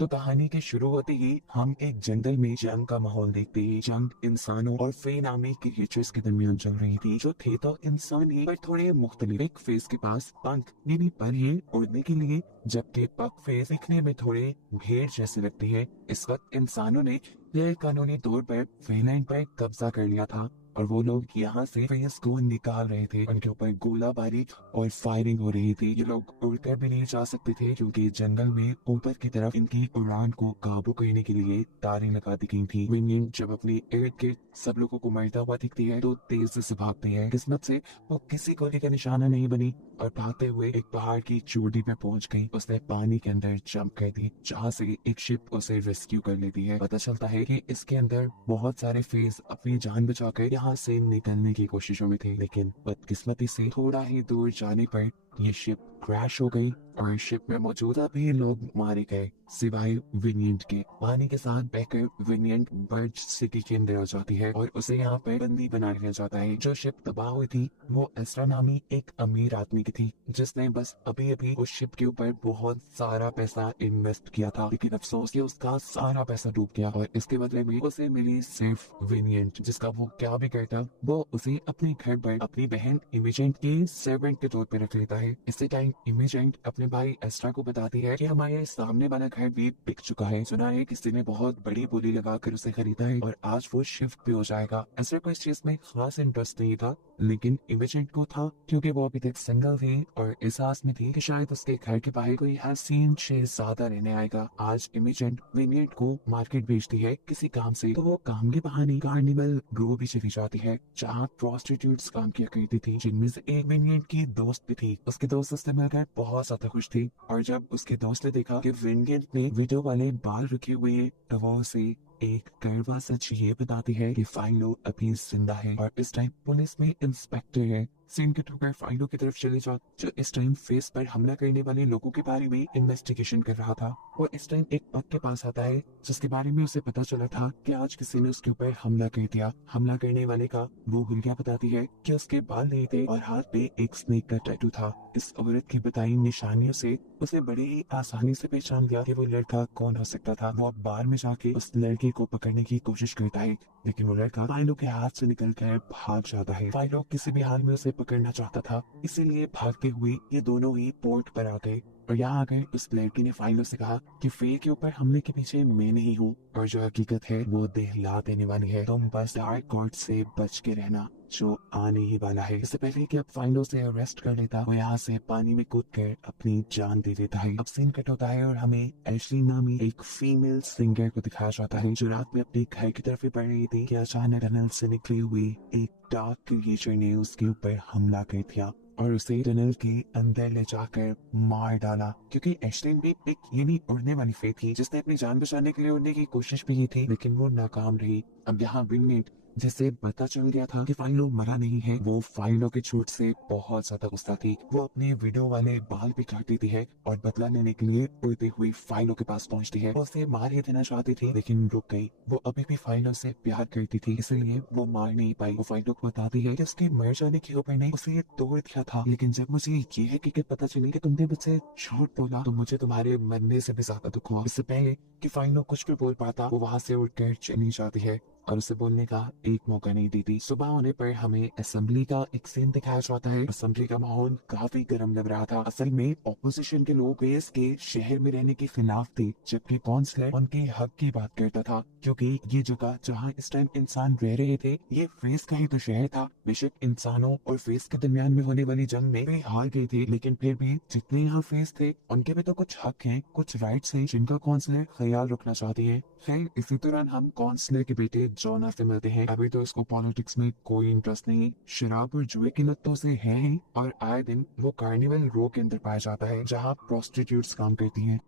तो कहानी के शुरू होते ही हम एक जंगल में जंग का माहौल देखते हैं। जंग इंसानों और फे नामी क्रिएचर्स के दरमियान चल रही थी, जो थे तो इंसान ही पर थोड़े मुख्तलिफ। एक फेस के पास पंख यानी पर है उड़ने के लिए, जबकि पक फेस दिखने में थोड़े भेड़ जैसे लगते हैं। इस वक्त इंसानों ने गैर कानूनी तौर पर फेलैंड पर कब्जा कर लिया था और वो लोग यहाँ से फेस को निकाल रहे थे। उनके ऊपर गोलाबारी और फायरिंग हो रही थी। ये लोग उड़कर भी नहीं जा सकते थे क्योंकि जंगल में ऊपर की तरफ इनकी उड़ान को काबू करने के लिए तारें लगा दी गई थी। विंग जब अपने इर्द गिर्द सब लोगों को मरता हुआ दिखती है तो तेज से भागती है। किस्मत से वो किसी गोली का निशाना नहीं बनी और भागते हुए एक पहाड़ की चोटी पे पहुंच गई। उसने पानी के अंदर जंप कर दी, जहाँ से एक शिप उसे रेस्क्यू कर लेती है। पता चलता है कि इसके अंदर बहुत सारे फेस अपनी जान बचाकर यहाँ से निकलने की कोशिशों में थे, लेकिन बदकिस्मती से थोड़ा ही दूर जाने पर ये शिप क्रैश हो गई और शिप में मौजूद सभी लोग मारे गए सिवाय विनियंट के। पानी के साथ बहकर विनियंट बर्ज सिटी के अंदर हो जाती है और उसे यहाँ पर बंदी बना लिया जाता है। जो शिप तबाह हुई थी वो एस्ट्रा नामी एक अमीर आदमी की थी, जिसने बस अभी अभी उस शिप के ऊपर बहुत सारा पैसा इन्वेस्ट किया था, लेकिन अफसोस कि उसका सारा पैसा डूब गया और इसके बदले में उसे मिली सिर्फ विनियंट, जिसका वो क्या भी करता वो उसे अपने घर पर अपनी बहन इमेजेंट के सर्वेंट के तौर पर रख लेता है। इसी टाइम इमेजेंट अपने भाई एस्ट्रा को बताती है कि हमारे सामने वाला घर भी बिक चुका है। सुना है किसी ने बहुत बड़ी बोली लगाकर उसे खरीदा है और आज वो शिफ्ट भी हो जाएगा। एस्ट्रा को इस चीज में खास इंटरेस्ट नहीं था, लेकिन इमेजेंट को था क्योंकि वो अभी तक सिंगल थी और इस आस में थी कि शायद उसके घर के बाहर कोई हसीन शहजादा रहने आएगा। आज इमेजेंट विनियट को मार्केट भेजती है किसी काम से, तो वो काम के बहाने कार्निवल ग्रो भी चली जाती है जहाँ प्रोस्टिट्यूट्स काम किया करती थी, जिनमें से एक विनियट की दोस्त भी थी। उसके दोस्त उससे मिलकर बहुत ज्यादा खुश थी और जब उसके दोस्त ने देखा कि विनियट ने वीडियो वाले बाल रखे हुए हैं तो वो उसे एक कड़वा सच ये बताती है कि फाइलो अभी जिंदा है और इस टाइम पुलिस में इंस्पेक्टर है। सीन के ठोकर फाइलो की तरफ चले जाओ, जो इस टाइम फेस पर हमला करने वाले लोगों के बारे में इन्वेस्टिगेशन कर रहा था। वो इस टाइम एक पग के पास आता है जिसके बारे में उसे पता चला था कि आज किसी ने उसके ऊपर हमला कर दिया। हमला करने वाले का वो हुलिया बताती है कि उसके बाल नहीं थे और हाथ पे एक स्नेक का टैटू था। इस औरत की बताई निशानियों से उसे बड़े ही आसानी से पहचान गया कि वो लड़का कौन हो सकता था। वो बार में जाके उस लड़के को पकड़ने की कोशिश करता है, लेकिन वो लड़का फाइलो के हाथ से निकल कर भाग जाता है। फाइलो किसी भी हाल में उसे पकड़ना चाहता था, इसीलिए भागते हुए ये दोनों ही पोर्ट पर आ गए और यहाँ आकर उस लड़की ने फाइलो से कहा कि फे के ऊपर हमले के पीछे मैं नहीं हूँ और जो हकीकत है वो दिखला देने वाली है। तुम बस डार्क कोर्ट से बच के रहना जो आने ही वाला है। इससे पहले कि अब फाइलो से अरेस्ट कर लेता, वो यहाँ से पानी में कूद कर अपनी जान दे देता है। अब सीन कट होता है और हमें एशली नामी एक फीमेल सिंगर को दिखाया जाता है जो रात में अपने घर की तरफ ही बढ़ रही थी कि अचानक टनल से निकली हुई एक डार्क क्रिएचर ने उसके ऊपर हमला कर दिया और उसे टनल के अंदर ले जाकर मार डाला। क्योंकि एशलिन भी एक यानी उड़ने वाली फे थी जिसने अपनी जान बचाने के लिए उड़ने की कोशिश भी की थी, लेकिन वो नाकाम रही। अब यहाँ विंगनेट जिसे पता चल गया था कि फाइलो मरा नहीं है, वो फाइलो के झूठ से बहुत ज्यादा गुस्सा थी। वो अपने वीडियो वाले बाल भी काट देती है और बदला लेने के लिए उड़ती हुई फाइलो के पास पहुंचती है। वो उसे मार ही देना चाहती थी लेकिन रुक गई। वो अभी भी फाइलो से प्यार करती थी, इसलिए वो मार नहीं पाई। वो फाइलो को बताती है कि उसके मर जाने के ऊपर ने उसे ये तोड़ दिया था, लेकिन जब मुझे ये हकीकत पता चली कि तुमने मुझसे झूठ बोला तो मुझे तुम्हारे मरने से भी ज्यादा दुख हुआ। इससे पहले कि फाइलो कुछ भी बोल पाता, वो वहाँ से उठकर चली जाती है और उसे बोलने का एक मौका नहीं देती। सुबह होने पर हमें असेंबली का एक सीन दिखाया जाता है। असेंबली का माहौल काफी गर्म लग रहा था। असल में ऑपोजिशन के लोग वेस के शहर में रहने के खिलाफ थे, जबकि काउंसलर उनके हक की बात करता था, क्योंकि ये जगह जहाँ इस टाइम इंसान रह रहे थे ये फेस का ही तो शहर था। बेशक इंसानों और फेस के दरमियान में होने वाली जंग में वे हार गए थे, लेकिन फिर भी जितने यहाँ फेस थे उनके भी तो कुछ हक हैं, कुछ राइट्स हैं जिनका काउंसलर ख्याल रखना चाहती है। खैर इसी दौरान हम काउंसलर के बेटे जोना से मिलते हैं। अभी तो इसको पॉलिटिक्स में कोई इंटरेस्ट नहीं, शराब और जुए की लतों से है ही, और आए दिन वो कार्निवल रो के अंदर पाया जाता है जहाँ प्रोस्टिट्यूट्स काम करती हैं।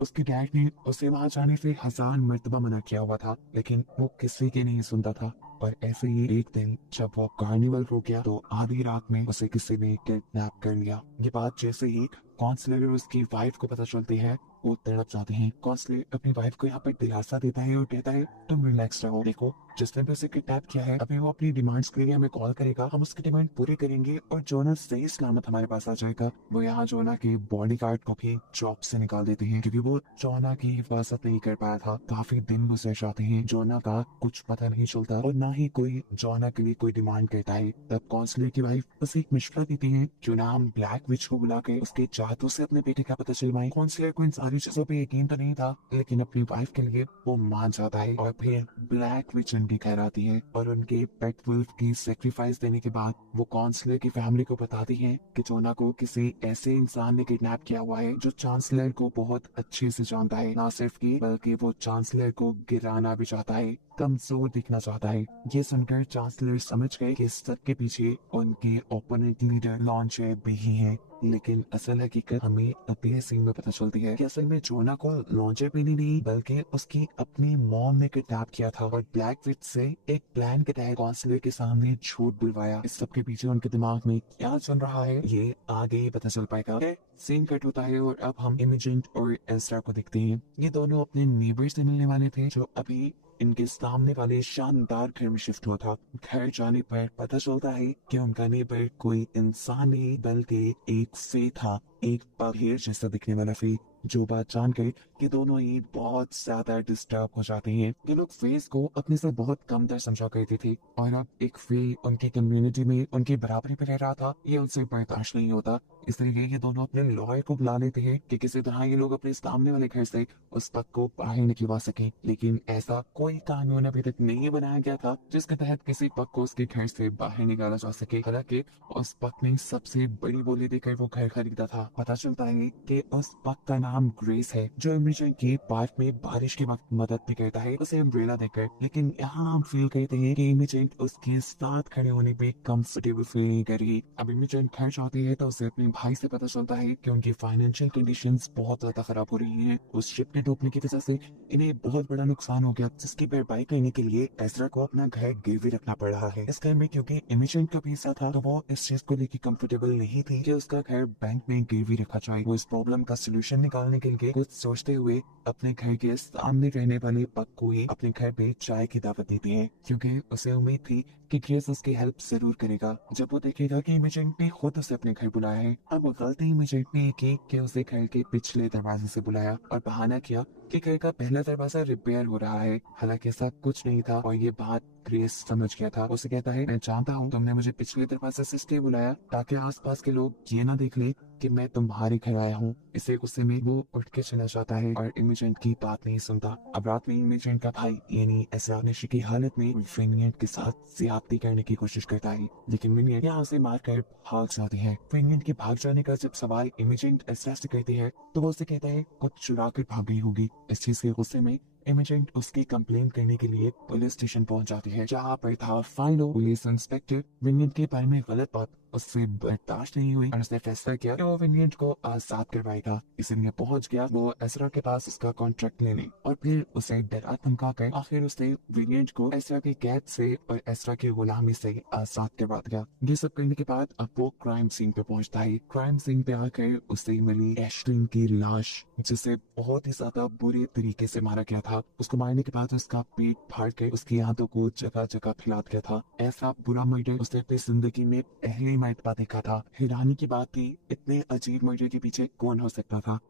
उसके डैड ने उसे वहां जाने से हजार मर्तबा मना किया हुआ था, लेकिन वो किसी की नहीं सुनता था। और ऐसे ही एक दिन जब वो कार्निवल रुक गया तो आधी रात में उसे किसी ने किडनैप कर लिया। ये बात जैसे ही कॉन्सलर और उसकी वाइफ को पता चलती है, वो तड़प जाते हैं। कॉन्सलर अपनी वाइफ को यहाँ पर दिलासा देता है और कहता है तुम रिलैक्स रहो, देखो जिसने भी उसे किडनैप किया है अभी वो अपनी डिमांड्स के लिए हमें कॉल करेगा, हम उसकी डिमांड पूरी करेंगे और जोना सही सलामत हमारे पास आ जाएगा। वो यहाँ जोना के बॉडीगार्ड को भी जॉब से निकाल देते हैं क्योंकि वो जोना की हिफाजत नहीं कर पाया था। काफी दिन गुजर जाते हैं, जोना का कुछ पता नहीं चलता और ना ही कोई जोना के लिए कोई डिमांड करता है। तब कॉन्सलर की वाइफ उसे एक मशवरा देती है क्यों ना हम ब्लैक विच को बुला के उसके जादू से अपने बेटे का पता चलवाएं। कॉन्सलर को इन सारी चीजों पे यकीन तो नहीं था लेकिन अपनी वाइफ के लिए वो मान जाता है और फिर ब्लैक विच उनकी खैर आती है और उनके पेट वुल्फ की सेक्रीफाइस देने के बाद वो कॉन्सलर की फैमिली को बताती है कि जोना को किसी ऐसे इंसान ने किडनैप किया हुआ है जो चांसलर को बहुत अच्छे से जानता है, ना सिर्फ कि बल्कि वो चांसलर को गिराना भी चाहता है, कमजोर दिखना चाहता है। ये सुनकर चांसलर समझ गए कि इस सब के पीछे उनके ओपोनेंट लीडर लॉन्चर भी ही है। लेकिन असल हकीकत हमें अगले सीन में पता चलती है कि असल में जोना को लॉन्चर भी नहीं बल्कि उसकी अपनी मॉम ने किडनैप किया था और ब्लैक विच से एक प्लान के तहत कॉन्सलर के सामने झूठ बुलवाया। इस सब के पीछे उनके दिमाग में क्या चल रहा है ये आगे ही पता चल पाएगा। सीन कट होता है और अब हम इमेजिन और एस्ट्रा को देखते हैं। ये दोनों अपने नेबर से मिलने वाले थे जो अभी इनके सामने वाले शानदार घर में शिफ्ट हुआ था। घर जाने पर पता चलता है कि उनका नेबर कोई इंसान नहीं बल्कि एक फे था, एक पगेर जैसा दिखने वाला फे। जो बात जानकर ये दोनों ही बहुत ज्यादा डिस्टर्ब हो जाते हैं। ये लोग फेस को अपने से बहुत कम तर समझा करते थे और अब एक फे उनकी कम्युनिटी में उनकी बराबरी पे रह रहा था, ये उनसे बर्दाश्त नहीं होता। इसलिए ये दोनों अपने लॉयर को बुला लेते हैं कि किसी तरह ये लोग अपने सामने वाले घर से उस पग को बाहर निकलवा सके। लेकिन ऐसा कोई कानून अभी तक नहीं बनाया गया था जिसके तहत किसी पग को उसके घर से बाहर निकाला जा सके। हालांकि उस पग ने सबसे बड़ी बोली देकर वो घर खरीदा था। पता चलता है कि उस पग का नाम ग्रेस है जो इमर्जन के पार्क में बारिश के वक्त मदद भी करता है उसे अम्ब्रेला देकर। लेकिन यहाँ हम फील करते हैं कि इमर्जन उसके साथ खड़े होने पे कंफर्टेबल फील नहीं कर रही। अब इमर्जन घर जाती है तो उसे अपने भाई से पता चलता है कि उनकी फाइनेंशियल कंडीशंस बहुत ज्यादा खराब हो रही हैं। उस शिप के डूबने की वजह से इन्हें बहुत बड़ा नुकसान हो गया जिसकी भरपाई करने के लिए एज़रा को अपना घर गिरवी रखना पड़ रहा है। इस घर में क्योंकि इमर्जन का पैसा था तो वो इस चीज को लेकर कंफर्टेबल नहीं थी कि उसका घर बैंक में गिरवी रखा जाए। वो इस प्रॉब्लम का सोल्यूशन निकालने के लिए कुछ सोचते हुए अपने घर के सामने रहने वाले पग को ही अपने घर पे चाय की दावत देती है क्योंकि उसे उम्मीद थी कि ग्रेस उसकी हेल्प जरूर करेगा जब वो देखेगा कि इमर्जन ने खुद उसे अपने घर बुलाया है। अब गलती इमर्जन ने की कि उसे घर के पिछले दरवाजे से बुलाया और बहाना किया कि घर का पहला दरवाजा रिपेयर हो रहा है। हालांकि ऐसा कुछ नहीं था और ये बात ग्रेस समझ गया था। उसे कहता है मैं जानता हूँ तुमने मुझे पिछले दरवाजे से इसलिए बुलाया ताकि आसपास के लोग ये ना देख ले कि मैं तुम्हारे घर आया हूँ। इसे गुस्से में वो उठ के चला जाता है और इमर्जन की बात नहीं सुनता। अब रात में इमर्जन का भाई यानी एज़रा नशे की हालत में विनियड के साथ ज्यादती करने की कोशिश करता है लेकिन विनियड यहाँ से मारकर भाग जाती है। विनियड के भाग जाने का जब सवाल इमर्जन एज़रा से करती है तो वो उसे कहता है कुछ चुरा कर भाग गई होगी। इस चीज के गुस्से में इमर्जन उसकी कंप्लेन करने के लिए पुलिस स्टेशन पहुंच जाती है जहाँ पर था फाइलो। पुलिस इंस्पेक्टर विनियड के बारे में गलत बात उससे बर्दाश्त नहीं हुई और उसने फैसला किया कि वो विनियड को आजाद करवाएगा। इसलिए पहुंच गया वो एज़रा के पास उसका कॉन्ट्रैक्ट लेने और फिर उसे डरा धमका कर आखिर उसने विनियड को एज़रा की कैद से और एज़रा की गुलामी से आजाद करवा दिया। ये सब करने के बाद अब वो क्राइम सीन पे पहुंचता है। क्राइम सीन पे आकर उसे मिली एश्लिन की लाश जिसे बहुत ही ज्यादा बुरे तरीके से मारा गया था। उसको मारने के बाद उसका पेट फाड़ के उसकी आंतों को जगह जगह फैला दिया था। ऐसा बुरा मर्डर उसने अपनी जिंदगी में पहली मर्तबा देखा था। हैरानी की बात थी इतने अजीब मर्डर के पीछे कौन हो सकता था।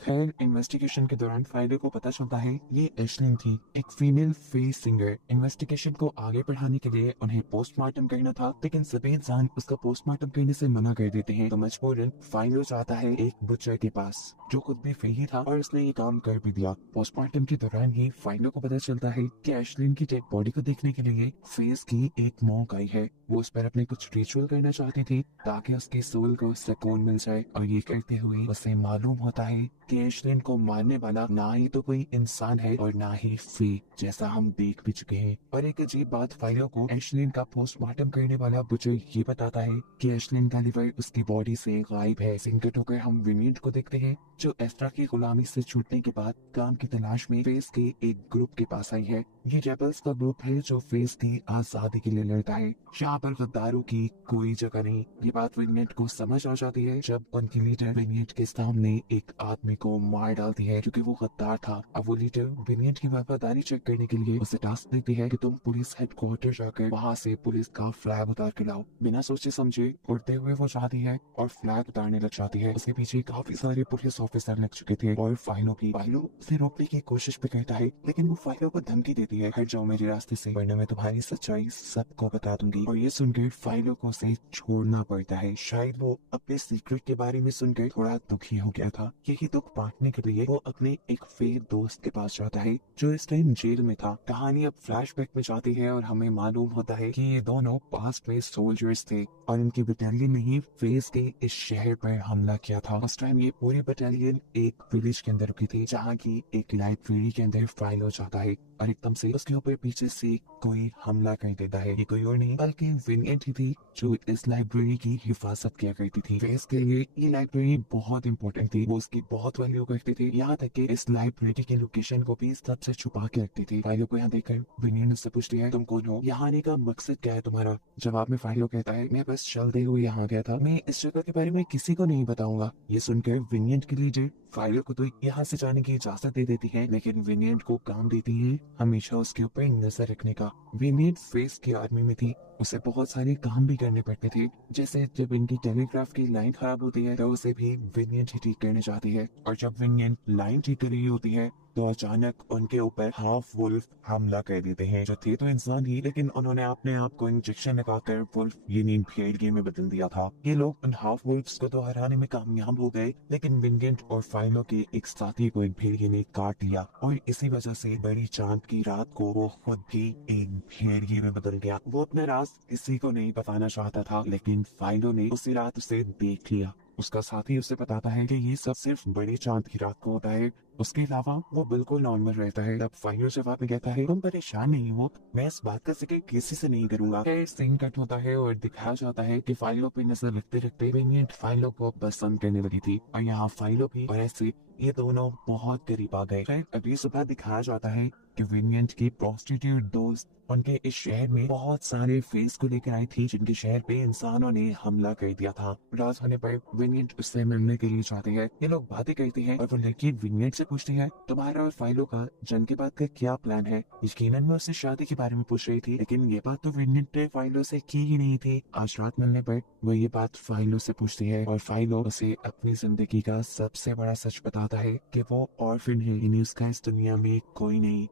खैर इन्वेस्टिगेशन के दौरान फाइडे को पता चलता है ये एश्लिन थी, एक फीमेल फेस सिंगर। इन्वेस्टिगेशन को आगे बढ़ाने के लिए उन्हें पोस्टमार्टम करना था लेकिन सभी इंसान उसका पोस्टमार्टम करने से मना कर देते हैं तो मजबूरन फाइलो जाता है एक बुचर के पास जो खुद भी फेही था और उसने ये काम कर भी दिया। पोस्टमार्टम के दौरान ही फाइलो को पता चलता है कि एश्लिन की डेड बॉडी को देखने के लिए फेस की एक मॉन्क आई है। वो उस पर अपने कुछ रिचुअल करना चाहती थी ताकि उसकी सोल को सुकून मिल जाए और ये करते हुए उसे मालूम होता है कि एश्लिन को मारने वाला ना ही तो कोई इंसान है और ना ही फी जैसा हम देख भी चुके हैं। और एक अजीब बात फाइलो को एश्लिन का पोस्टमार्टम करने वाला बुचर ये बताता है कि एश्लिन का लिवर उसकी बॉडी से गायब है। सिंकट होकर हम विनियड को देखते हैं जो एस्ट्रा की गुलामी से छूटने के बाद काम की तलाश में फेस के एक ग्रुप के पास आई है। ये रेबल्स का ग्रुप है जो फेस की आजादी के लिए लड़ता है। यहाँ पर गद्दारों की कोई जगह नहीं। ये बात विनियट को समझ आ जाती है जब उनकी लीडर विनियट के सामने एक आदमी को मार डालती है क्योंकि वो गद्दार था। अब वो लीडर विनियट की वफादारी चेक करने के लिए उसे टास्क देती है कि तुम पुलिस हेडक्वार्टर जाकर वहाँ से पुलिस का फ्लैग उतार के लाओ। बिना सोचे समझे उड़ते हुए वो जाती है और फ्लैग उतारने लग जाती है। उसके पीछे काफी सारे पुलिस ऑफिसर लग चुके थे और फाइलो उसे रोकने की कोशिश भी करता है, लेकिन वो फाइलो को धमकी देती है, हट जाओ मेरे रास्ते से वरना मैं तुम्हारी सच्चाई सबको बता दूंगी। और ये सुनकर फाइलो को उसे छोड़ना पड़ता है। शायद वो अपने सीक्रेट के बारे में सुनकर थोड़ा दुखी हो गया था। यही दुख बांटने के लिए वो अपने एक फेक दोस्त के पास जाता है जो इस टाइम जेल में था। कहानी अब फ्लैशबैक में जाती है और हमें मालूम होता है कि ये दोनों पास्ट में सोल्जर्स थे और इनकी बटालियन ने ही फेस के इस शहर पर हमला किया था। उस टाइम ये पूरी बटालियन एक विलेज के अंदर रुकी थी जहाँ की एक लाइब्रेरी के अंदर फाइलो जाता है और एकदम से उसके ऊपर पीछे से कोई हमला कर देता है। ये कोई और नहीं बल्कि विनियट ही थी जो इस लाइब्रेरी की हिफाजत किया करती थी। फेस के लिए ये लाइब्रेरी बहुत इंपॉर्टेंट थी, वो उसकी बहुत वैल्यू करती थी, यहाँ तक कि इस लाइब्रेरी की लोकेशन को भी सबसे छुपा के रखती थी। फाइलो को यहाँ देखकर विनियट उससे पूछती है तुम कौन हो, यहाँ आने का मकसद क्या है तुम्हारा। जवाब में फाइलो कहता है मैं बस चलते हुए यहाँ गया था, मैं इस जगह के बारे में किसी को नहीं बताऊंगा। ये सुनकर विनियट के लीडर फाइलो को तो यहाँ से जाने की इजाजत दे देती है, लेकिन विनियट को काम देती है हमेशा उसके ऊपर नजर रखने का। विनियट फेस की आर्मी में थी, उसे बहुत सारे काम भी करने पड़ते थे, जैसे जब इनकी टेलीग्राफ की लाइन खराब होती है तो उसे भी विनियट ही ठीक करने जाती है। और जब विनियट लाइन ठीक कर रही होती है तो अचानक उनके ऊपर हाफ वुल्फ हमला कर देते हैं, जो थे तो इंसान ही लेकिन उन्होंने अपने आप को इंजेक्शन लगाकर वुल्फ यानी भेड़िए में बदल दिया था। ये लोग उन हाफ वुल्फ्स को तो हराने में कामयाब हो गए, लेकिन विनियट और फाइलो के एक साथी को एक भेड़िए ने काट लिया और इसी वजह से बड़ी चांद की रात को वो खुद भी एक भेड़िए में बदल गया। वो अपना राज किसी को नहीं बताना चाहता था, लेकिन फाइलो ने उसी रात उसे देख लिया। उसका साथी उसे बताता है कि ये सब सिर्फ बड़ी चांद की रात को होता है, उसके अलावा वो बिल्कुल नॉर्मल रहता है। तब फाइलो जवाब में कहता है तुम परेशान नहीं हो, मैं इस बात का जिक्र किसी से नहीं करूंगा। सीन कट होता है और दिखाया जाता है कि फाइलो पे नजर रखते रखते विनियट फाइलो को पसंद करने लगी थी और यहाँ फाइलो भी, और ऐसे ये दोनों बहुत करीब आ गए। फिर अगली सुबह दिखाया जाता है कि विनियट की प्रोस्टिट्यूट दोस्त उनके इस शहर में बहुत सारे फेस को लेकर आई थी जिनके शहर पे इंसानों ने हमला कर दिया था। रात होने पर विनियट उससे मिलने के लिए जाते हैं। ये लोग बातें करते हैं और वो लड़की विनियट से पूछती है तुम्हारा और फाइलो का जंग के बाद का क्या प्लान है। यकीनन मैं उससे शादी के बारे में पूछ रही थी, लेकिन ये बात तो विनियट ने फाइलो से की ही नहीं थी। आज रात मिलने पर वो ये बात फाइलो से पूछती है और फाइलो उसे अपनी जिंदगी का सबसे बड़ा सच बताता है कि वो ऑर्फन है, यानी उसका इस दुनिया में कोई नहीं।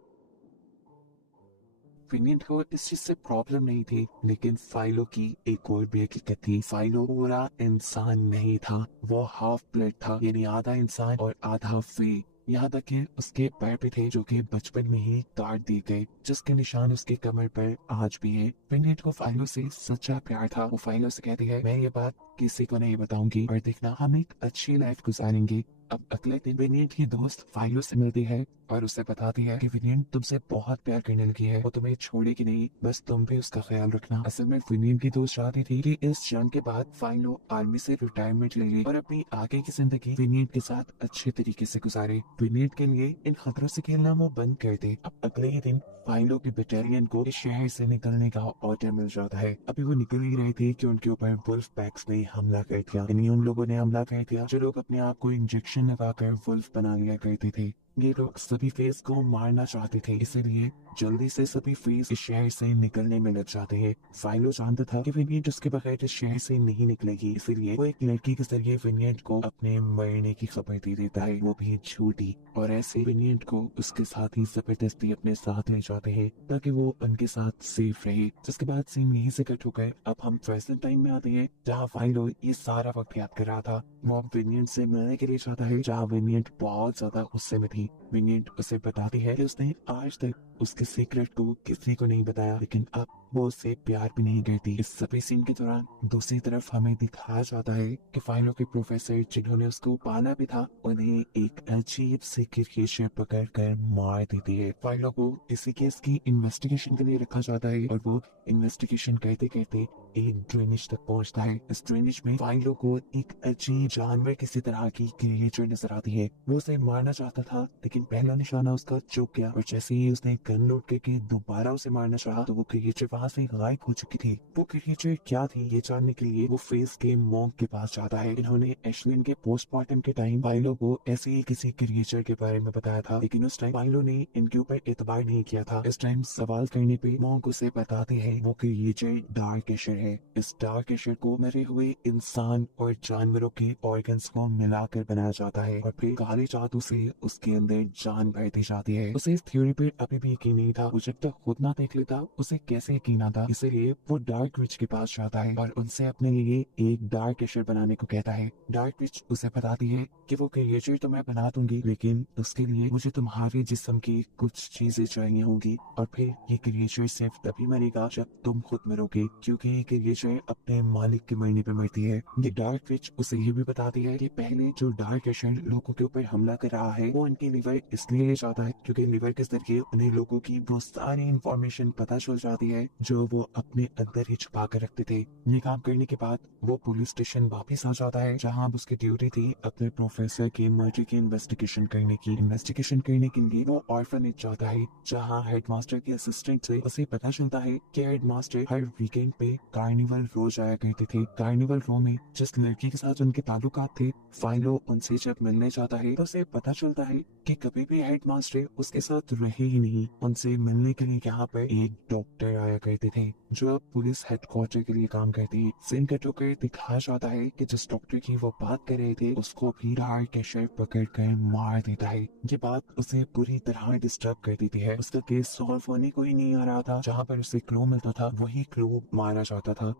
विनियट को इस चीज से प्रॉब्लम नहीं थी, लेकिन फाइलो की एक और भी हकीकत थी। फाइलो पूरा इंसान नहीं था, वो हाफ ब्लड था, यानी आधा इंसान और आधा फे। यहाँ तक कि उसके पैर भी थे जो कि बचपन में ही काट दिए गए, जिसके निशान उसके कमर पर आज भी है। विनियट को फाइलो से सच्चा प्यार था। वो फाइलो से कहती है मैं ये बात किसी को नहीं बताऊंगी और देखना हम एक अच्छी लाइफ गुजारेंगे। अब अगले दिन विनियट की दोस्त फाइलो से मिलती है और उसे बताती है कि विनियट तुमसे बहुत प्यार करने लगी है, वो तुम्हें छोड़ेगी नहीं, बस तुम भी उसका ख्याल रखना। असल में विनियट की दोस्त चाहती थी कि इस जंग के बाद फाइलो आर्मी से रिटायरमेंट ले ले और अपनी आगे की जिंदगी विनियट के साथ अच्छे तरीके से गुजारे। विनियट के लिए इन खतरों से खेलना वो बंद कर दे। अब अगले ही दिन फाइलो की बटालियन को इस शहर से निकलने का ऑर्डर मिल जाता है। अभी वो निकल ही रहे थे कि उनके ऊपर वुल्फ पैक्स ने हमला कर दिया, यानी उन लोगों ने हमला कर दिया जो लोग अपने आप को इंजेक्शन लगाकर वुल्फ बना लिया करते थे। ये लोग सभी फेस को मारना चाहते थे, इसलिए जल्दी से सभी फेस इस शहर से निकलने में लग जाते हैं। फाइलो जानता था कि विनियट उसके बगैर इस शहर से नहीं निकलेगी, इसीलिए वो एक लड़की के जरिए विनियट को अपने मरने की खबर दे देता है, वो भी झूठी। और ऐसे विनियट को उसके साथ ही जबरदस्ती अपने साथ ले जाते हैं ताकि वो उनके साथ सेफ रहे। जिसके बाद सीन यहीं से कट हो गए। अब हम प्रेजेंट टाइम में आते हैं जहाँ फाइलो ये सारा वक्त याद कर रहा था। वो अब विनियट से मिलने के लिए चाहता है, जहाँ विनियट बहुत ज्यादा गुस्से में थी। विंगेट उसे बताती है कि उसने आज तक उसके सीक्रेट को किसी को नहीं बताया, लेकिन अब वो उससे प्यार भी नहीं करती। इस सभी सीन के दौरान दूसरी तरफ हमें दिखाया जाता है कि फाइलों के प्रोफेसर जिन्होंने उसको पाला भी था, उन्हें एक अजीब सी क्रिएचर पकड़ कर मार देती है। फाइलों को इसी केस की इन्वेस्टिगेशन के लिए रखा जाता है और वो इन्वेस्टिगेशन करते करते एक ड्रेनेज तक पहुंचता है। इस ड्रेनेज में फाइलों को एक अजीब जानवर किसी तरह की क्रिएचर नजर आती है। वो उसे मारना चाहता था, लेकिन पहला निशाना उसका चूक गया और जैसे ही उसने गन लोड करके दोबारा उसे मारना चाहा तो वो क्रिएचर वहां से गायब हो चुकी थी। वो क्रिएचर क्या थी ये जानने के लिए वो फेस के मॉन्क के पास जाता है। इन्होंने एशलिन के पोस्टमार्टम के टाइम फाइलों को ऐसे ही किसी क्रिएचर के बारे में बताया था, लेकिन उस टाइम फाइलों ने इनके ऊपर एतबार नहीं किया था। इस टाइम सवाल करने पे मॉन्क उसे बताते हैं वो क्रिएचर डार्क एशर है। इस डार्क एशर को मरे हुए इंसान और जानवरों के ऑर्गन्स को मिलाकर बनाया जाता है और फिर काले जादू से उसके अंदर जान भर दी जाती है। उसे इस थ्योरी पर अभी भी यकीन नहीं था। वो जब तक खुद ना देख लेता उसे कैसे यकीन आता, इसलिए वो डार्क विच के पास जाता है और उनसे अपने लिए एक डार्क एशर बनाने को कहता है। डार्क विच उसे बताती है कि वो क्रिएचर तो मैं बना दूंगी, लेकिन उसके लिए मुझे तुम्हारे जिस्म की कुछ चीजें चाहिए होंगी और फिर ये क्रिएचर सिर्फ तभी मरेगा जब तुम खुद मरोगे, क्योंकि ये क्रिएचर अपने मालिक के मरने पे मरती है। ये डार्क विच उसे ये भी बताती है कि पहले जो डार्क एशर लोगों के ऊपर हमला कर रहा है वो उनकी लिवर इसलिए ले जाता है क्योंकि लिवर के जरिए उन्हें लोगों की वो सारी इंफॉर्मेशन पता चल जाती है जो वो अपने अंदर ही छुपा कर रखते थे। ये काम करने के बाद वो पुलिस स्टेशन वापस आ जाता है जहाँ उसकी ड्यूटी थी अपने प्रोफेसर की मर्डर की इन्वेस्टिगेशन करने की। इन्वेस्टिगेशन करने के लिए वो ऑर्फनेज जाता है जहाँ हेडमास्टर के असिस्टेंट से उसे पता चलता है कि हेडमास्टर हर वीकेंड पे कार्निवल रो जाया करते थे। कार्निवल रो में जिस लड़की के साथ उनके ताल्लुकात थे, फाइलो उनसे जब मिलने जाता है तो उसे पता चलता है कि कभी भी हेडमास्टर उसके साथ रहे ही नहीं। उनसे मिलने के लिए यहाँ पर एक डॉक्टर आया करते थे जो अब पुलिस हेडक्वार्टर के लिए काम करती है। सीन कट होकर दिखाया जाता है कि जिस डॉक्टर की वो बात कर रहे थे उसको भी डार्क एशर पकड़ कर मार देता है। ये बात उसे पूरी तरह डिस्टर्ब कर देती है। उसका केस सॉल्व होने को ही नहीं आ रहा था। जहाँ पर उसे क्लू मिलता था वही क्लू मारा जाता था।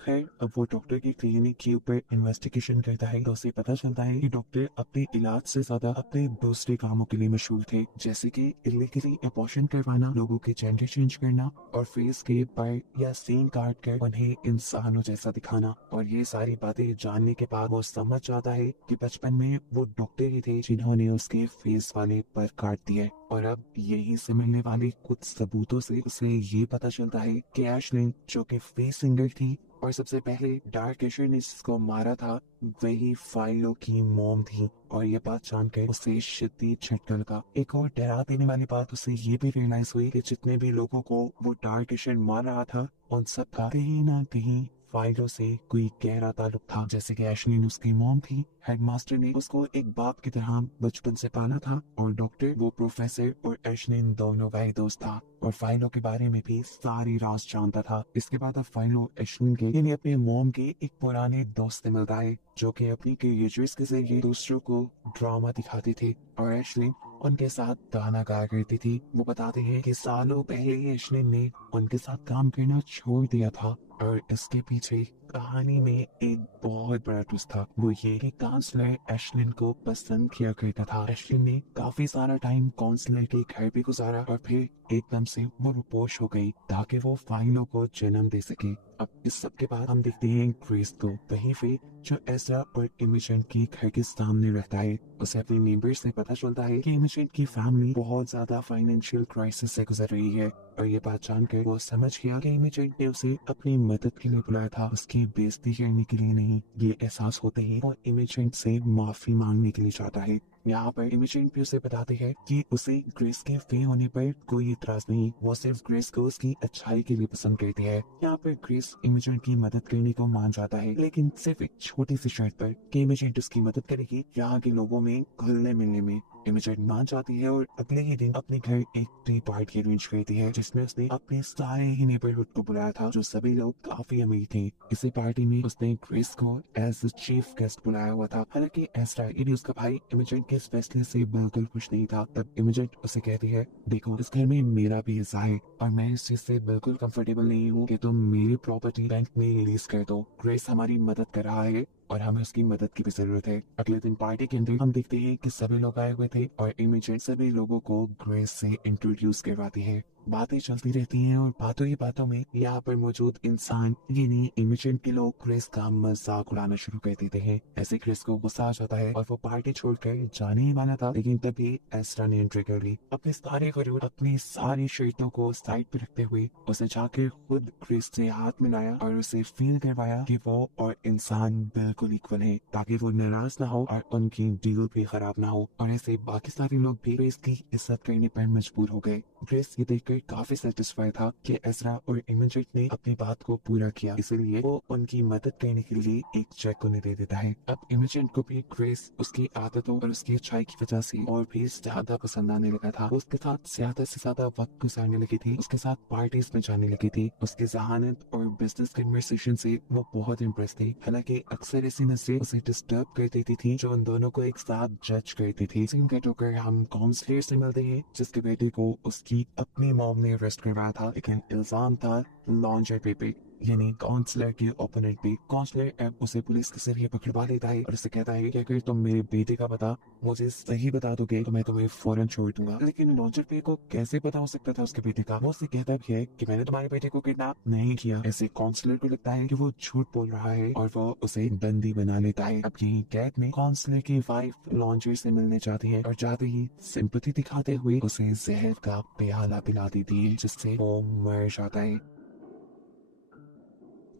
खैर, अब वो डॉक्टर की क्लिनिक के ऊपर इन्वेस्टिगेशन करता है तो उसे पता चलता है कि डॉक्टर अपने इलाज से ज्यादा अपने दूसरे कामों के लिए मशहूर थे, जैसे कि इलीगली अबॉर्शन करवाना, लोगों के जेंडर चेंज करना और फेस के पर या सीन काट कर उन्हें इंसानों जैसा दिखाना। और ये सारी बातें जानने के बाद वो समझ जाता है कि बचपन में वो डॉक्टर ही थे जिन्होंने उसके फेस वाले पर काट दिए। और अब यही से मिलने वाले कुछ सबूतों से उसे ये पता चलता है कि एशलिन जो कि फेस सिंगर थी और सबसे पहले डार्क एशर ने जिसको मारा था वही फाइलो की मॉम थी। और ये बात जानकर उसे शदीद झटका लगा। एक और डरा देने वाली बात उसे ये भी रियलाइज हुई कि जितने भी लोगों को वो डार्क एशर मार रहा था उन सब का कहीं ना कहीं फाइलों से कोई गहरा ताल्लुक था। जैसे कि एशलिन उसकी मॉम थी, हेडमास्टर ने उसको एक बाप की तरह बचपन से पाला था और डॉक्टर वो प्रोफेसर और एशलिन दोनों का ही दोस्त था और फाइलों के बारे में भी सारी राज जानता था। इसके बाद अब फाइलो एशलिन के यानी अपने मॉम के एक पुराने दोस्त से मिलता है जो कि अपनी क्रिएचर्स के जरिए दूसरों को ड्रामा दिखाते थे और एशलिन उनके साथ गाना गाया करती थी। वो बताते हैं कि सालों पहले ही एशलिन ने उनके साथ काम करना छोड़ दिया था और इसके पीछे कहानी में एक बहुत बड़ा ट्विस्ट था। वो ये कि काउंसलर एशलिन को पसंद किया करता था। एशलिन ने काफी सारा टाइम काउंसलर के घर पे गुजारा और फिर एकदम से वो रुपोश हो गई ताकि वो फाइलों को जन्म दे सके। अब इस सब के बाद हम देखते हैं ग्रेस को वहीं पे जो एज़रा और इमेजन के घर के सामने रहता है। उसे अपने नेबर्स से पता चलता है कि इमेजन की फैमिली बहुत ज्यादा फाइनेंशियल क्राइसिस से गुजर रही है और ये बात जानकर वो समझ गया कि इमेजन ने उसे अपनी मदद के लिए बुलाया था, उसकी बेइज्जती करने के लिए नहीं। ये एहसास होते ही वो इमेजन से माफी मांगने के लिए चाहता है। यहाँ पर इमेजन भी उसे बताते हैं कि उसे ग्रेस के फे होने पर कोई इतराज नहीं, वो सिर्फ ग्रेस को उसकी अच्छाई के लिए पसंद करती है। यहाँ पर ग्रेस इमेजन की मदद करने को मान जाता है, लेकिन सिर्फ एक छोटी सी शर्त पर कि इमेजन उसकी मदद करेगी यहाँ के लोगों में घुलने मिलने में। इमेजन मान जाती है और अगले ही दिन अपने घर एक टी पार्टी अरेंज करती है जिसमें उसने अपने सारे ही नेबरहुड को बुलाया था जो सभी लोग काफी अमीर थे। इसी पार्टी में उसने ग्रेस को एज चीफ गेस्ट बुलाया हुआ था। हालांकि एज़रा यानी उसका भाई इमेजन के इस फैसले से बिल्कुल खुश नहीं था। तब इमेजन उसे कहती है, देखो इस घर में मेरा भी हिस्सा है और मैं इस चीज से बिल्कुल कंफर्टेबल नहीं हूँ कि तुम मेरी प्रॉपर्टी बैंक में लीज कर दो। ग्रेस हमारी मदद कर रहा है और हमें उसकी मदद की भी जरूरत है। अगले दिन पार्टी के अंदर हम देखते हैं कि सभी लोग आए हुए थे और इमेजेंट सभी लोगों को ग्रेस से इंट्रोड्यूस करवाती है। बातें चलती रहती हैं और बातों ही बातों में यहाँ पर मौजूद इंसान यानी इमेजेंट के लोग क्रिस का मजाक उड़ाना शुरू कर देते हैं। ऐसे क्रिस को गुस्सा आ जाता है और वो पार्टी छोड़कर जाने ही वाला था, लेकिन तभी एस्ट्रा ने एंट्री कर ली। अपने सारे गरूर, अपनी सारी शर्तों को साइड पे रखते हुए उसने जाकर खुद क्रिस से हाथ मिलाया और उसे फील करवाया कि वो और इंसान बिल्कुल इक्वल है, ताकि वो नाराज ना हो और उनकी डील भी खराब ना हो। और ऐसे बाकी सारे लोग भी क्रिस की इज्जत करने पर मजबूर हो गए। क्रिस ये देखकर काफी सेटिस्फाई था कि एज़रा और इमेजेंट ने अपनी बात को पूरा किया, इसलिए वो उनकी मदद करने के लिए एक चेक उन्हें दे देता है। अब इमेजेंट को भी क्रिस उसकी आदतों और उसकी अच्छाई की वजह से और भी ज्यादा पसंद आने लगा था। वो उसके साथ ज्यादा से ज्यादा वक्त गुजारने लगी थी, उसके साथ पार्टीज में जाने लगी थी। उसकी जहानत और बिजनेस कन्वर्सेशन से वो बहुत इम्प्रेस थी। हालांकि अक्सर ऐसी नजरें उसे डिस्टर्ब कर देती थी जो उन दोनों को एक साथ जज करती थी। सीन कट होकर हम काउंसलर से मिलते हैं जिसके बेटे को उसकी अपनी मॉम ने अरेस्ट करवाया था, लेकिन इल्जाम था लॉन्जर पे यानी काउंसलर के ओपोनेंट पे। काउंसलर अब उसे पुलिस के जरिए पकड़वा लेता है और उसे कहता है कि अगर तुम मेरे बेटे का पता मुझे सही बता दोगे तो मैं तुम्हें फौरन छोड़ दूंगा। लेकिन लॉन्जर पे को कैसे पता हो सकता था उसके बेटे का? वो उसे कहता भी है कि मैंने तुम्हारे बेटे को किडनैप नहीं किया। ऐसे काउंसलर को लगता है कि वो झूठ बोल रहा है और वो उसे बंदी बना लेता है। अब यही कैद में काउंसलर की वाइफ लॉन्जर से मिलने जाती है और जाते ही सिंपैथी दिखाते हुए उसे जहर का प्याला पिला देती है जिससे वो मर जाता है।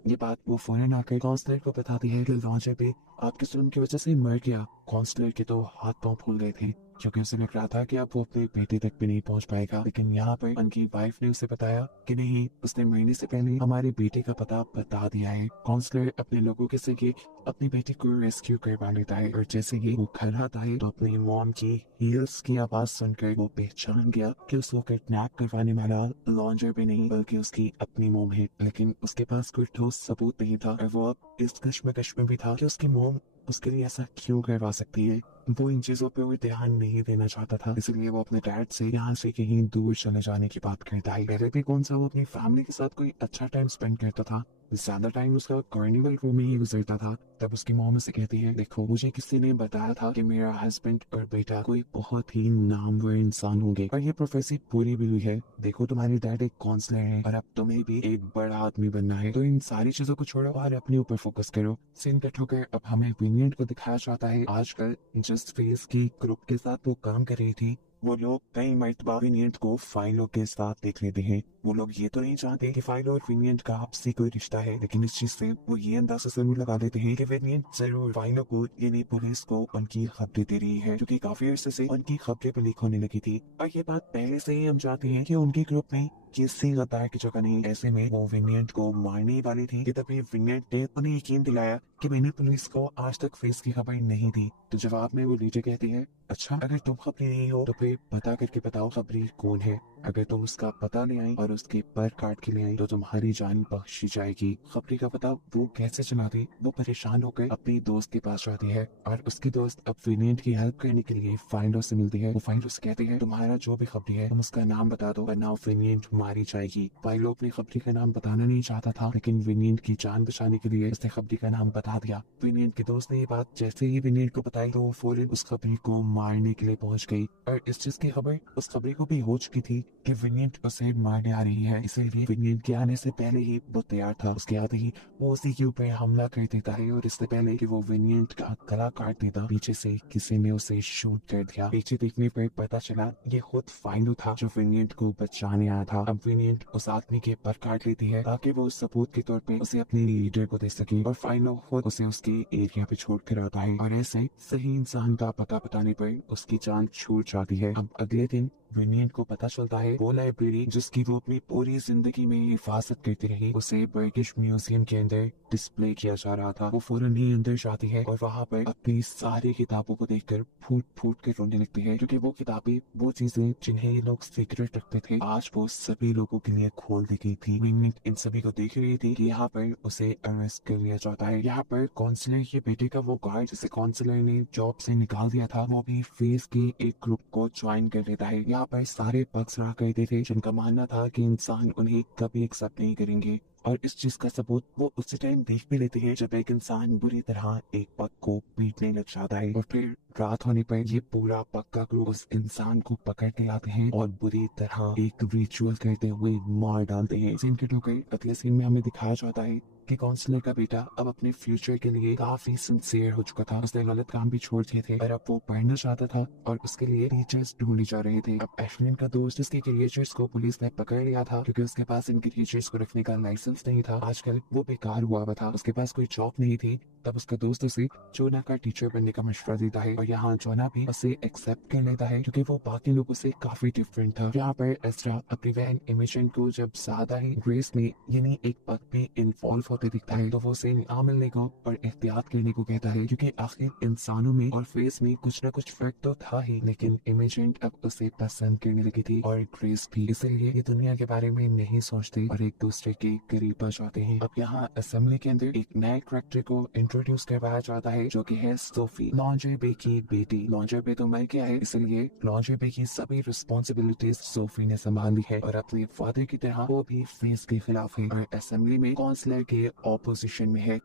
ये बात वो फौरन आकर काउंसलर को बताती है कि लॉन्जर पे आपके जुल्म की वजह से मर गया। काउंसलर के तो हाथ पांव फूल गए थे क्योंकि उसे लग रहा था कि अब वो अपने बेटे तक भी नहीं पहुंच पाएगा। लेकिन यहाँ पर उनकी वाइफ ने उसे बताया कि नहीं, उसने मरने से पहले हमारे बेटे का पता बता दिया है। काउंसलर अपने लोगों के जरिए अपनी बेटी को रेस्क्यू करवा लेता है और जैसे ही वो घर आता है तो अपनी मॉम की हील्स की आवाज सुनकर वो पहचान गया कि उसको किडनैप करवाने वाला लॉन्जर भी नहीं बल्कि उसकी अपनी मॉम है। लेकिन उसके पास कोई ठोस सबूत नहीं था और वो अब इस कश्मकश में भी था कि उसकी मॉम उसके लिए ऐसा क्यों करवा सकती है। वो इन चीजों पे वो ध्यान नहीं देना चाहता था, इसलिए वो अपने डैड से यहाँ से कहीं दूर चले जाने की बात करता है। पहले भी कौन सा वो अपनी फैमिली के साथ कोई अच्छा टाइम स्पेंड करता था, ज्यादा टाइम उसका कार्निवल रूम में ही गुजरता था। तब उसकी मॉम से कहती है, देखो मुझे किसी ने बताया था कि मेरा हस्बैंड और बेटा कोई बहुत ही नामवर इंसान होंगे और ये प्रोफेसी पूरी भी हुई है। देखो तुम्हारे डैड एक काउंसलर है और अब तुम्हें भी एक बड़ा आदमी बनना है, तो इन सारी चीजों को छोड़ो और अपने ऊपर फोकस करो। सीन कट होकर अब हमें विनियड को दिखाया जाता है आजकल जिस फेस की ग्रुप के साथ वो काम कर रही थी। वो लोग कई मर्तबा विनियड को फाइलों के साथ देख लेते हैं। वो लोग ये तो नहीं चाहते कि फाइल और विनियड का आपसी कोई रिश्ता है, लेकिन इस चीज से वो ये अंदाजा जरूर लगा देते हैं कि विनियड जरूर फाइलों को यानी पुलिस को उनकी खबरें दे रही है, क्योंकि काफी अरसे से उनकी खबरें भी लीक होने लगी थी। और ये बात पहले से ही हम चाहते हैं कि उनके ग्रुप में किसी गद्दार की जगह नहीं। ऐसे में वो विनियड को मारने ही वाली थी कि तभी विनियड ने उन्हें यकीन दिलाया कि मैंने पुलिस को आज तक फेस की खबर नहीं दी। तो जवाब में वो लीजे कहती है, अच्छा अगर तुम खबरी नहीं हो तो फिर पता करके बताओ खबरी कौन है। अगर तुम उसका पता ले आई और उसके पर काट के ले आई तो तुम्हारी जान बख्शी जाएगी। खबरी का पता वो कैसे चलाती, वो परेशान होकर अपनी दोस्त के पास जाती है और उसकी दोस्त अब विनियड की हेल्प करने के लिए फाइंडो से मिलती है। वो फाइंडो से कहती है, तुम्हारा जो भी खबरी है तुम उसका नाम बता दो वरना विनियड मारी जाएगी। फाइलो अपनी खबरी का नाम बताना नहीं चाहता था, लेकिन विनियड की जान बचाने के लिए उसने खबरी का नाम बता दिया। विनियड के दोस्त ने ये बात जैसे ही विनियड को बताई तो वो फौरन उस खबरी को मारने के लिए पहुंच गई और इस चीज की खबर उस खबरी को भी हो चुकी थी कि विनियड उसे मारने आ रही है, इसीलिए विनियड के आने से पहले ही वो तैयार था। उसके आते ही वो उसी के ऊपर हमला कर देता है और इससे पहले कि वो विनियड का गला काट देता पीछे से किसी ने उसे शूट कर दिया। पीछे देखने पर पता चला ये खुद फाइंडो था जो विनियड को बचाने आया था। अब विनियड उस आदमी के पर काट लेती है ताकि वो सबूत के तौर पे उसे अपने लीडर को दे सके और फाइंडो खुद उसे उसके एरिया पे छोड़ कर आता है और ऐसे सही इंसान का पता बताने पर उसकी जान छूट जाती है। अब अगले दिन विनियड को पता चलता है वो लाइब्रेरी जिसकी वो अपनी पूरी जिंदगी में हिफाजत करती रही उसे ब्रिटिश म्यूजियम के अंदर डिस्प्ले किया जा रहा था। वो फौरन ही अंदर जाती है और वहाँ पर अपनी सारी किताबों को देखकर फूट फूट कर रोने लगती है, क्योंकि वो किताबें, वो चीजें जिन्हें ये लोग सीक्रेट रखते थे, आज वो सभी लोगों के लिए खोल दी गई थी। विनियड इन सभी को देख रही थी कि यहाँ पर उसे अरेस्ट कर लिया जाता है। यहाँ पर काउंसलर के बेटे का वो गार्ड जिसे काउंसलर ने जॉब से निकाल दिया था वो भी फेस के एक ग्रुप को ज्वाइन कर लेता है। यहाँ पर सारे पक्ष रहा करते थे जिनका मानना था कि इंसान उन्हें कभी एक्सेप्ट नहीं करेंगे, और इस चीज का सबूत वो उसी टाइम देख भी लेते हैं जब एक इंसान बुरी तरह एक पग को पीटने लग जाता है, और फिर रात होने पर ये पूरा पग का ग्रुप उस इंसान को पकड़ के लाते हैं और बुरी तरह एक रिचुअल करते हुए मार डालते हैं। सीन के टोकर अगले सीन में हमें दिखाया जाता है कि काउंसलर का बेटा अब अपने फ्यूचर के लिए काफी सिंसियर हो चुका था। उसने गलत काम भी छोड़ दिए थे और अब वो पढ़ना चाहता था और उसके लिए टीचर्स ढूंढे जा रहे थे। अब एशलिन का दोस्त जिसके क्रिएचर्स को पुलिस ने पकड़ लिया था क्योंकि उसके पास इन क्रिएचर्स को रखने का लाइसेंस नहीं था, आजकल वो बेकार हुआ हुआ था, उसके पास कोई जॉब नहीं थी। तब उसका दोस्त उसे जोना का टीचर बनने का मशवरा देता है और यहाँ जोना भी उसे एक्सेप्ट कर लेता है क्योंकि वो बाकी लोगों से काफी डिफरेंट था। यहाँ पर एस्ट्रा अपनी बहन इमेजिन को जब ज्यादा ही ग्रेस में यानी एक पग पे इन्वॉल्व होते दिखता है तो वो उसे ना मिलने को और एहतियात करने को कहता है क्योंकि आखिर इंसानों में और फेस में कुछ न कुछ फर्क तो था ही, लेकिन इमेजिन अब उसे पसंद करने लगी थी और ग्रेस भी, इसलिए ये दुनिया के बारे में नहीं सोचते और एक दूसरे के करीब आ जाते हैं। अब यहाँ असेंबली के अंदर एक नए कैरेक्टर को इंट्रोड्यूस करवाया जाता है जो कि है सोफी, लॉन्जरबे की बेटी। लॉन्जरबे तो मर गया है, इसलिए लॉन्जरबे की सभी रिस्पॉन्सिबिलिटीज सोफी ने संभाल ली है और अपने फादर की तरह वो भी फेस के खिलाफ है और असेंबली में काउंसलर के ऑपोजिशन में है।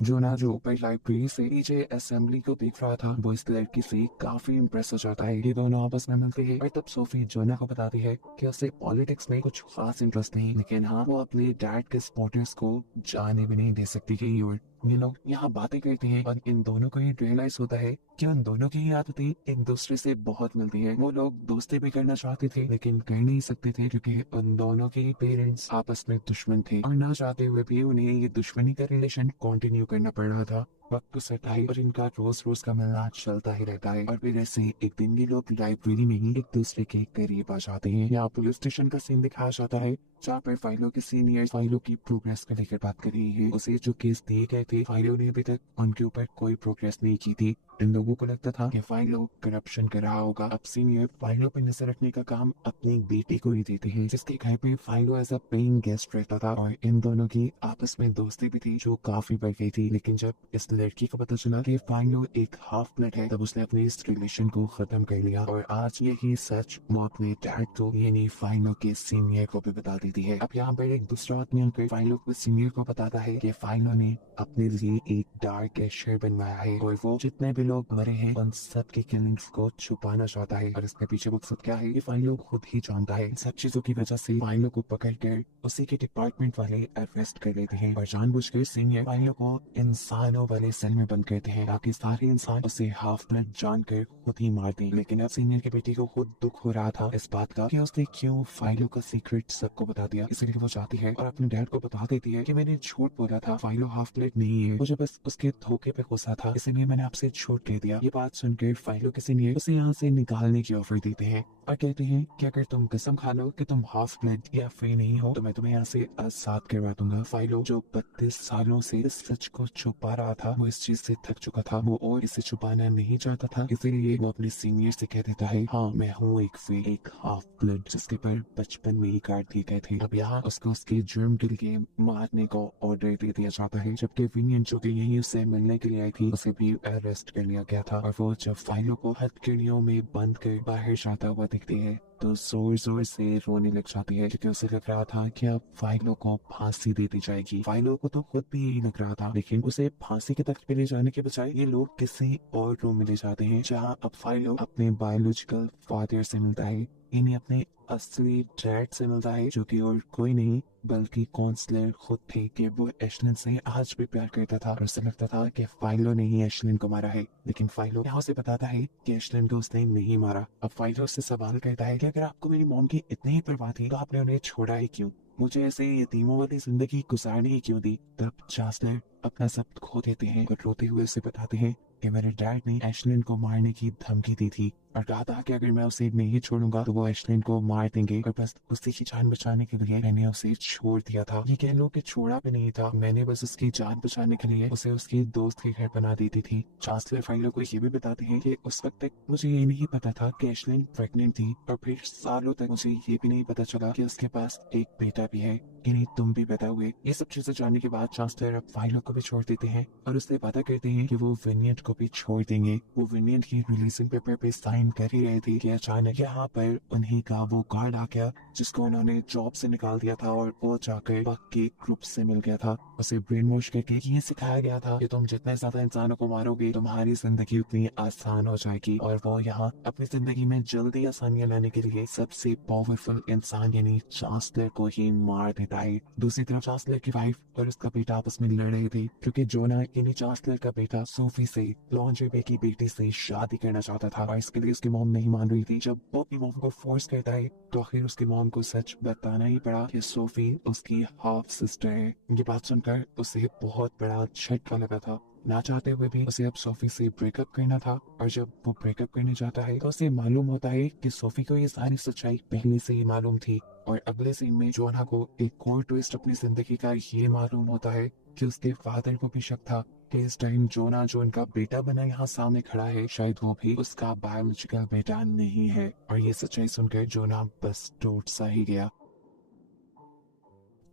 जोना जो ऊपर लाइब्रेरी से नीचे असेंबली को देख रहा था वो इस लड़की से काफी इम्प्रेस हो जाता है। ये दोनों आपस में मिलते हैं और तब सोफी जोना को बताती है कि उसे पॉलिटिक्स में कुछ खास इंटरेस्ट नहीं, लेकिन हाँ वो अपने डैड के सपोर्टर्स को जाने भी नहीं दे सकती कि और ये लोग यहाँ बातें करते हैं और इन दोनों को ये रियलाइज होता है कि उन दोनों की आदतें एक दूसरे से बहुत मिलती हैं। वो लोग दोस्ती भी करना चाहते थे लेकिन कर नहीं सकते थे क्योंकि उन दोनों के पेरेंट्स आपस में दुश्मन थे और ना चाहते हुए भी उन्हें ये दुश्मनी का रिलेशन कंटिन्यू करना पड़ रहा था। वक्त सताई और इनका रोज रोज का मिलना चलता ही रहता है और फिर ऐसे एक दिन ये लोग लाइब्रेरी में ही एक दूसरे के करीब आ जाते हैं। यहाँ पुलिस स्टेशन का सीन दिखाया जाता है जहाँ पर फाइलों के सीनियर फाइलों की प्रोग्रेस को लेकर बात कर रही है। उसे जो केस दिए गए थे फाइलों ने अभी तक उनके ऊपर कोई प्रोग्रेस नहीं की थी। इन लोगों को लगता था कि फाइलों करप्शन कर रहा होगा। अब सीनियर फाइलों पर नजर रखने का काम अपनी बेटी को ही देते हैं जिसके घर पे फाइलों एज अ पेइंग गेस्ट रहता था और इन दोनों की आपस में दोस्ती भी थी जो काफी बढ़ गई थी। लेकिन जब इस लड़की को पता चला कि फाइलो एक हाफ ब्लड है तब उसने अपने इस रिलेशन को खत्म कर लिया और आज यही सच वो अपने डैड को यानी फाइलो के सीनियर को भी बता देती है। अब यहाँ पर एक दूसरा आदमी आकर फाइलो के सीनियर को बताता है कि फाइलो ने अपने लिए एक डार्क एशर बनवाया है और वो जितने भी लोग मरे हैं उन सब की किलिंग्स को छुपाना चाहता है और इसके पीछे मकसद क्या है ये फाइलो खुद ही जानता है। सब चीजों की वजह से फाइलो को पकड़कर उसी के डिपार्टमेंट वाले अरेस्ट कर लेते हैं और जानबूझकर सीनियर फाइलो को इंसानों वाले सेल में बंद करते हैं ताकि सारे इंसान उसे हाफ ब्लड जानकर खुद ही मार दें। लेकिन अब सीनियर की बेटी को खुद दुख हो रहा था इस बात का कि उसने क्यों फाइलो का सीक्रेट सबको बता दिया, इसलिए वो चाहती है और अपने डैड को बता देती है कि मैंने झूठ बोला था, फाइलो हाफ ब्लड नहीं है, मुझे बस उसके धोखे पे गुस्सा था इसलिए मैंने आपसे झूठ कह दिया। ये बात सुनकर फाइलो के सीनियर उसे यहाँ से निकालने की ऑफर देते हैं और कहते हैं कि अगर तुम कसम खा लो कि तुम हाफ ब्लड या फ्री नहीं हो तो मैं तुम्हें यहाँ से आजाद करवा दूंगा। फाइलो जो 32 सालों से इस सच को छुपा रहा था वो इस चीज से थक चुका था, वो और इसे छुपाना नहीं चाहता था, इसीलिए वो अपने सीनियर से कह देता है हाँ मैं हूँ एक फ्री एक हाफ ब्लड जिसके पर बचपन में ही काट दिए गए थे। अब यहाँ उसको उसके जुर्म के लिए मारने को ऑर्डर दे दिया जाता है जबकि विनियन जो कि यही उससे मिलने के लिए आई थी उसे भी अरेस्ट कर लिया गया था और वो जब फाइलों को हथकड़ियों में बंद कर बाहर जाता हुआ दिखती है तो जोर जोर से रोने लग जाती है क्योंकि उसे लग रहा था कि अब फाइलों को फांसी दे दी जाएगी। फाइलों को तो खुद भी यही लग रहा था लेकिन उसे फांसी के तख्त पे ले जाने के बजाय ये लोग किसी और रूम में ले जाते हैं जहाँ अब फाइलों अपने बायोलॉजिकल फादर से मिलता है, इन्हें अपने असली डैड से मिलता है जो कि और कोई नहीं बल्कि काउंसलर खुद थे कि वो एशलिन से आज भी प्यार करता था और उसे लगता था कि फाइलो ने ही एशलिन को मारा है। लेकिन फाइलो यहाँ से बताता है कि एशलिन को उसने नहीं मारा। अब फाइलो उससे सवाल करता है कि अगर आपको मेरी मॉम की इतनी ही परवाह थी तो आपने उन्हें छोड़ा ही क्यों, मुझे ऐसे यतीमों वाली जिंदगी गुजारने ही क्यों दी। तब चांसलर अपना सब खो देते हैं और रोते हुए उसे बताते हैं कि मेरे डैड ने एशलिन को मारने की धमकी दी थी और कहा था कि अगर मैं उसे नहीं छोड़ूंगा तो वो एशलिन को मार देंगे और बस उसी की जान बचाने के लिए मैंने उसे छोड़ दिया था। ये कह लो कि छोड़ा भी नहीं था, मैंने बस उसकी जान बचाने के लिए उसे उसके दोस्त के घर बना दी थी। चांसलर फाइलो को ये भी बताते हैं कि उस वक्त तक मुझे ये नहीं पता था कि एशलिन प्रेग्नेंट थी और फिर सालों तक मुझे ये भी नहीं पता चला कि उसके पास एक बेटा भी है। यानी तुम भी पैदा हुए। ये सब चीजें जानने के बाद चांसलर अब फाइलों को भी छोड़ देते हैं और उससे वादा करते हैं कि वो विनियट को भी छोड़ देंगे। वो विनियट की रिलीजिंग पेपर पे साइन कर ही रहे थे कि अचानक यहाँ पर उन्हीं का वो गार्ड आ गया जिसको उन्होंने जॉब से निकाल दिया था और वो जाकर बक के ग्रुप से मिल गया था। उसे ब्रेन वॉश करके ये सिखाया गया था कि तुम जितने ज्यादा इंसानों को मारोगे तुम्हारी जिंदगी उतनी आसान हो जाएगी। और वो यहाँ अपनी जिंदगी में जल्दी आसानियां लाने के लिए सबसे पावरफुल इंसान यानी चांसलर को ही मार देता है। दूसरी तरफ चांसलर की वाइफ और उसका बेटा आपस में लड़ रहे थे क्योंकि जोना यानी चांसलर का बेटा सोफी से लॉन्ड्री की बेटी से शादी करना चाहता था और इसके लिए उसकी मॉम नहीं मान रही थी। जब वो अपनी मॉम को फोर्स करता है तो आखिर उसकी मॉम को सच बताना ही पड़ा कि सोफी उसकी हाफ सिस्टर है। ये बात सुनकर उसे बहुत बड़ा झटका लगा था। ना चाहते हुए भी उसे अब सोफी से ब्रेकअप करना था और जब वो ब्रेकअप करने जाता है तो उसे मालूम होता है कि सोफी को ये सारी सच्चाई पहले से ही मालूम थी। और अगले सीन में जोना को एक और ट्विस्ट अपनी जिंदगी का ये मालूम होता है कि उसके फादर को भी शक था कि इस टाइम जोना जो उनका बेटा बना यहाँ सामने खड़ा है शायद वो भी उसका बायोलॉजिकल बेटा नहीं है। और ये सच्चाई सुनकर जोना बस टूट सा ही गया।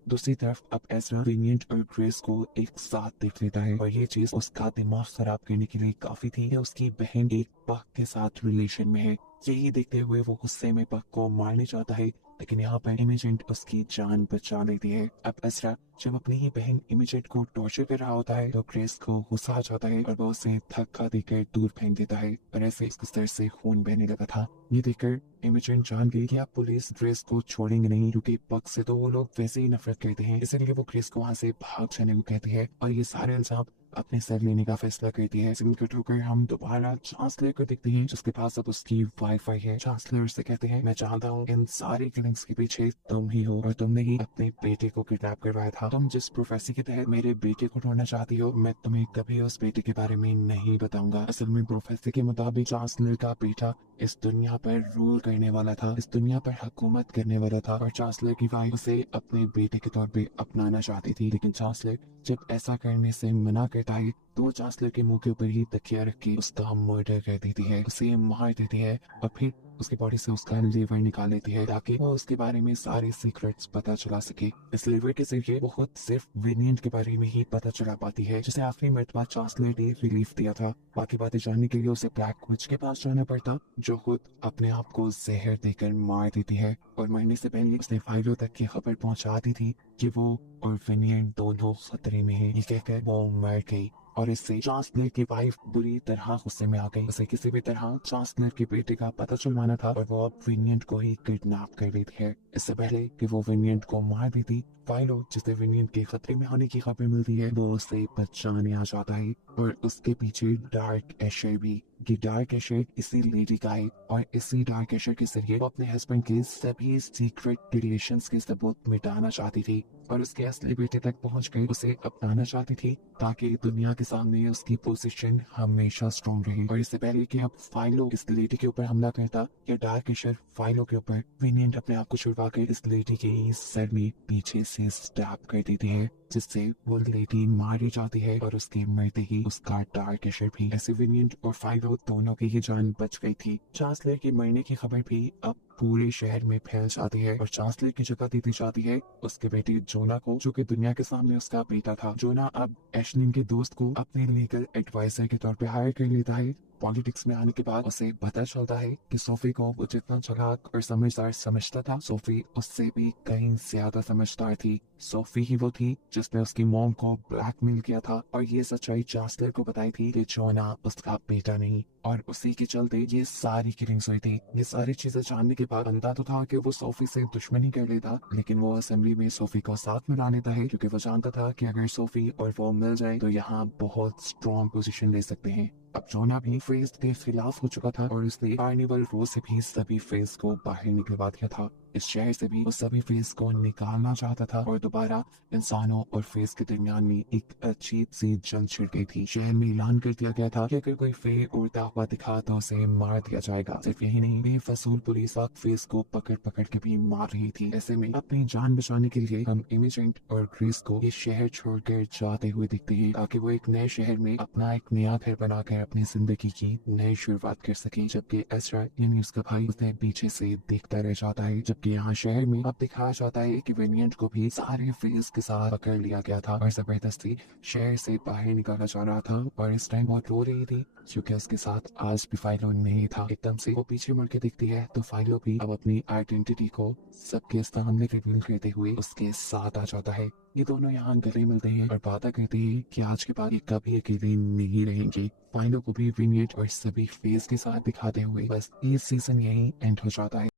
दूसरी तरफ अब एज़रा विनियंट और ग्रेस को एक साथ देख लेता है और ये चीज उसका दिमाग खराब करने के लिए काफी थी कि उसकी बहन एक पक के साथ रिलेशन में है। यही देखते हुए वो गुस्से में पक को मारने चाहता है लेकिन यहाँ पर इमेजेंट उसकी जान बचा लेती है। अब एज़रा जब अपनी ही बहन इमेजेंट को टॉर्चर कर रहा होता है तो ग्रेस को गुस्सा आ जाता है और वो उसे धक्का देकर दूर फेंक देता है और ऐसे उसके सर से खून बहने लगा था। ये देखकर इमेजेंट जान गई कि अब पुलिस ग्रेस को छोड़ेंगे नहीं क्योंकि पक से तो वो लोग वैसे ही नफरत करते हैं, इसलिए वो ग्रेस को वहाँ से भाग जाने को कहती है और ये सारे इल्जाम अपने सर लेने का फैसला करती है। सिग्नेचर होकर हम दोबारा चांसलर को देखते हैं जिसके पास अब उसकी वाईफाई है। चांसलर से कहते हैं मैं जानता हूँ इन सारी किलिंग्स के पीछे तुम ही हो और तुमने ही अपने बेटे को किडनैप करवाया था। तुम जिस प्रोफेसी के तहत मेरे बेटे को ढूंढना चाहती हो मैं तुम्हें कभी उस बेटे के बारे में नहीं बताऊंगा। असल में प्रोफेसी के मुताबिक चांसलर का बेटा इस दुनिया पर रूल करने वाला था, इस दुनिया पर हुकूमत करने वाला था और चांसलर की वाइफ उसे अपने बेटे के तौर पे अपनाना चाहती थी। लेकिन चांसलर जब ऐसा करने से मना करता है तो वो चांसलर के मुंह के ऊपर ही तकिया रख के उसका मर्डर कर देती है, उसे मार देती है और फिर उसकी बॉडी से उसका लीवर निकाल लेती है ताकि वो उसके बारे में सारे सीक्रेट्स पता चला सके। इस लीवर के जरिए वो खुद सिर्फ वेरिएंट के बारे में ही पता चला पाती है जिसे आखिरी मर्तबा चांसलर ने रिलीफ दिया था। बाकी बातें जानने के लिए उसे ब्लैक विच के पास जाना पड़ता जो खुद अपने आप को जहर देकर मार देती है और मरने से पहले उसने फाइलों तक की खबर पहुंचा दी थी कि वो और वेरिएंट दोनों खतरे में है। ये कहकर वो मर गई और इससे चांसलर की वाइफ बुरी तरह गुस्से में आ गई। उसे किसी भी तरह चांसलर के बेटे का पता चलवाना था और वो अब विनियंट को ही किडनैप कर लेती है। इससे पहले कि वो विनियंट को मार देती फाइलो जिससे विनियंट के खतरे में होने की खबर मिलती है वो उसे बचाने आ जाता है और उसके पीछे डार्क एशर भी। ये डार्क एशर इसी लेडी का है और इसी डार्क एशर के जरिए वो अपने हस्बैंड के सभी सीक्रेट रिलेशंस के सबूत मिटाना चाहती थी और उसके असली बेटे तक पहुंचकर उसे अपनाना चाहती थी ताकि दुनिया के सामने उसकी पोजीशन हमेशा स्ट्रॉन्ग रहे। और इससे पहले कि अब फाइलो इस लेडी के ऊपर हमला करता या डार्क एशर फाइलो के ऊपर, विनियंट अपने आप को छुड़वा कर इस लेडी के सर में पीछे से स्टैब कर देती है जिससे वो लेडी मारी जाती है और उसके मरते ही उसका डार्क एशर भी। ऐसे विनियंट और फाइलो दोनों की ही जान बच गई थी। चांसलर के मरने की खबर भी अब पूरे शहर में फैल जाती है और चांसलर की जगह दी जाती है उसके बेटे जोना को जो कि दुनिया के सामने उसका बेटा था। जोना अब एशलिन के दोस्त को अपने लीगल एडवाइजर के तौर पे हायर कर लेता है। पॉलिटिक्स में आने के बाद उसे पता चलता है कि सोफी को वो जितना चालाक और समझदार समझता था सोफी उससे भी कहीं ज्यादा समझदार थी। सोफी ही वो थी जिसने उसकी मॉम को ब्लैकमेल किया था और ये सच्चाई चांसलर को बताई थी कि जोना उसका बेटा नहीं और उसी के चलते ये सारी किलिंग्स हुई थी। ये सारी चीजें जानने के बाद अंदा तो था कि वो सोफी से दुश्मनी कर लेता लेकिन वो असेंबली में सोफी को साथ मिला लेता है क्योंकि वो जानता था कि अगर सोफी और वो मिल जाए तो यहाँ बहुत स्ट्रॉन्ग पोजीशन ले सकते हैं। अब जोना भी फेज के खिलाफ हो चुका था और उसने कार्निवल रो से भी सभी फेज को बाहर निकलवा दिया था। इस शहर से भी वो सभी फेज को निकालना चाहता था और दोबारा इंसानों और फेज के दरमियान में एक अजीब सी जंग छिड़ गई थी। शहर में ऐलान कर दिया गया था कि अगर कोई फे उड़ता हुआ दिखा तो उसे मार दिया जाएगा। सिर्फ यही नहीं, बेफसूल पुलिस फेज को पकड़ पकड़ के भी मार रही थी। ऐसे में अपनी जान बचाने के लिए हम इमेजेंट और ग्रेस को ये शहर छोड़कर जाते हुए दिखते हैं ताकि वो एक नए शहर में अपना एक नया घर बनाकर अपनी जिंदगी की नई शुरुआत कर सके। जबकि एज़रा यानी उसका भाई उसे पीछे से देखता रह जाता है जबकि जबकि यहाँ शहर में अब दिखाया जाता है कि विनियट को भी सारे फेस के साथ पकड़ लिया गया था और जबरदस्ती शहर से बाहर निकाला जा रहा था। और इस टाइम वो रो रही थी क्योंकि उसके साथ आज भी फाइलो नहीं था। एकदम से वो पीछे मुड़ के दिखती है तो फाइलो भी अब अपनी आइडेंटिटी को सबके सामने रिवील करते हुए उसके साथ आ जाता है। ये दोनों यहाँ गले मिलते हैं और बातें करते हैं कि आज के बाद ये कभी अकेले नहीं रहेंगे। फाइलो को भी विनियट और सभी फेस के साथ दिखाते हुए बस ये सीजन यही एंड हो जाता है।